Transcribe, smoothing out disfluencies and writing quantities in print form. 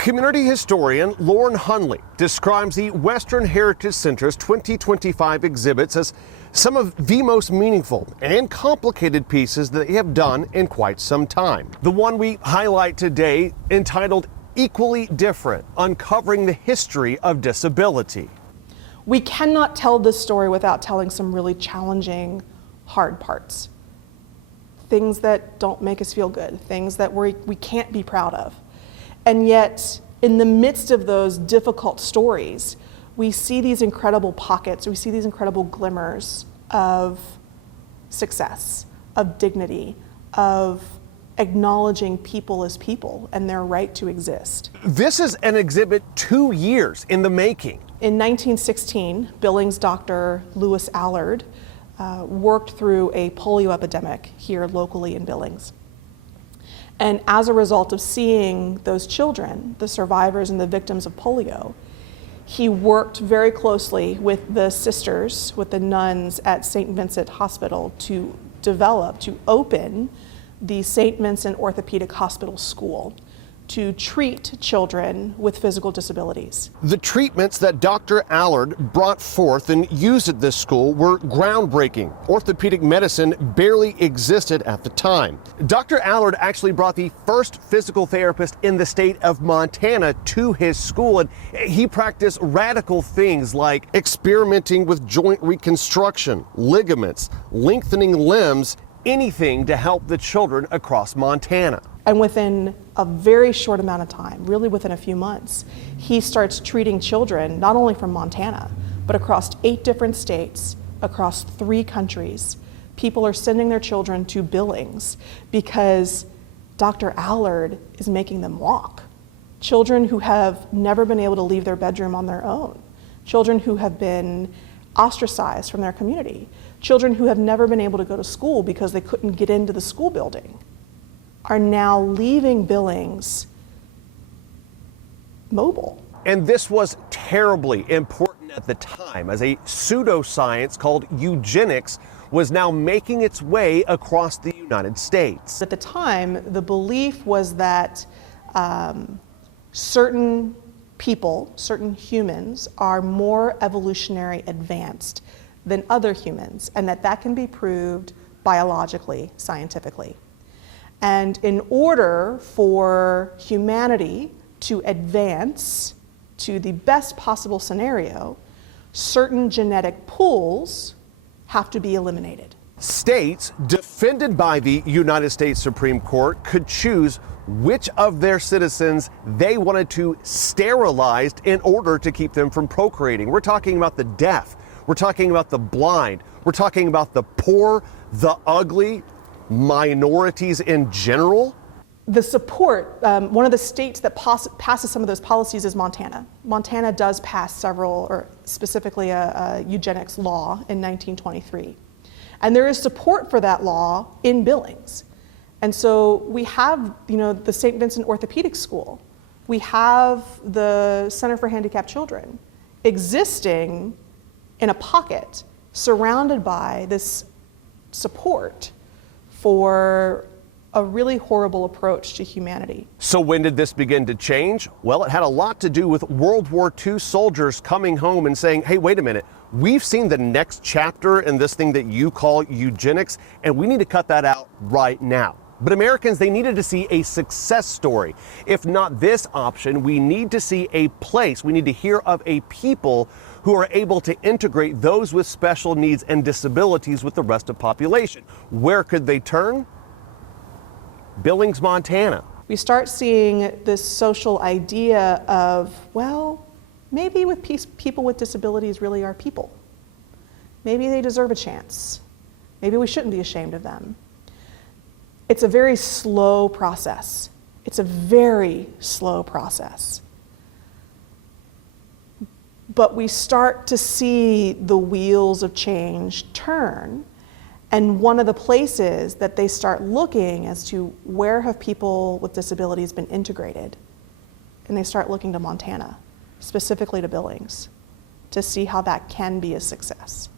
Community historian Lauren Hunley describes the Western Heritage Center's 2025 exhibits as some of the most meaningful and complicated pieces that they have done in quite some time. The one we highlight today, entitled Equally Different, Uncovering the History of Disability. We cannot tell this story without telling some really challenging, hard parts. Things that don't make us feel good, things that we can't be proud of. And yet, in the midst of those difficult stories, we see these incredible pockets, we see these incredible glimmers of success, of dignity, of acknowledging people as people and their right to exist. This is an exhibit 2 years in the making. In 1916, Billings doctor Lewis Allard worked through a polio epidemic here locally in Billings. And as a result of seeing those children, the survivors and the victims of polio, he worked very closely with the sisters, with the nuns at St. Vincent Hospital to open the St. Vincent Orthopedic Hospital School to treat children with physical disabilities. The treatments that Dr. Allard brought forth and used at this school were groundbreaking. Orthopedic medicine barely existed at the time. Dr. Allard actually brought the first physical therapist in the state of Montana to his school, and he practiced radical things like experimenting with joint reconstruction, ligaments, lengthening limbs, anything to help the children across Montana. And within a very short amount of time, really within a few months, he starts treating children not only from Montana, but across 8 different states, across 3 countries. People are sending their children to Billings because Dr. Allard is making them walk. Children who have never been able to leave their bedroom on their own. Children who have been ostracized from their community. Children who have never been able to go to school because they couldn't get into the school building are now leaving Billings mobile. And this was terribly important at the time, as a pseudoscience called eugenics was now making its way across the United States. At the time, the belief was that certain people, certain humans, are more evolutionary advanced than other humans, and that can be proved biologically, scientifically. And in order for humanity to advance to the best possible scenario, certain genetic pools have to be eliminated. States defended by the United States Supreme Court could choose which of their citizens they wanted to sterilize in order to keep them from procreating. We're talking about the deaf, we're talking about the blind, we're talking about the poor, the ugly, minorities in general. The support, one of the states that passes some of those policies is Montana. Montana does pass several, or specifically a eugenics law in 1923. And there is support for that law in Billings. And so we have, the St. Vincent Orthopedic School. We have the Center for Handicapped Children existing in a pocket surrounded by this support for a really horrible approach to humanity. So when did this begin to change? Well, it had a lot to do with World War II soldiers coming home and saying, hey, wait a minute, we've seen the next chapter in this thing that you call eugenics, and we need to cut that out right now. But Americans, they needed to see a success story. If not this option, we need to see a place, we need to hear of a people who are able to integrate those with special needs and disabilities with the rest of the population. Where could they turn? Billings, Montana. We start seeing this social idea of, well, maybe people with disabilities really are people. Maybe they deserve a chance. Maybe we shouldn't be ashamed of them. It's a very slow process. It's a very slow process. But we start to see the wheels of change turn. And one of the places that they start looking as to where have people with disabilities been integrated, and they start looking to Montana, specifically to Billings, to see how that can be a success.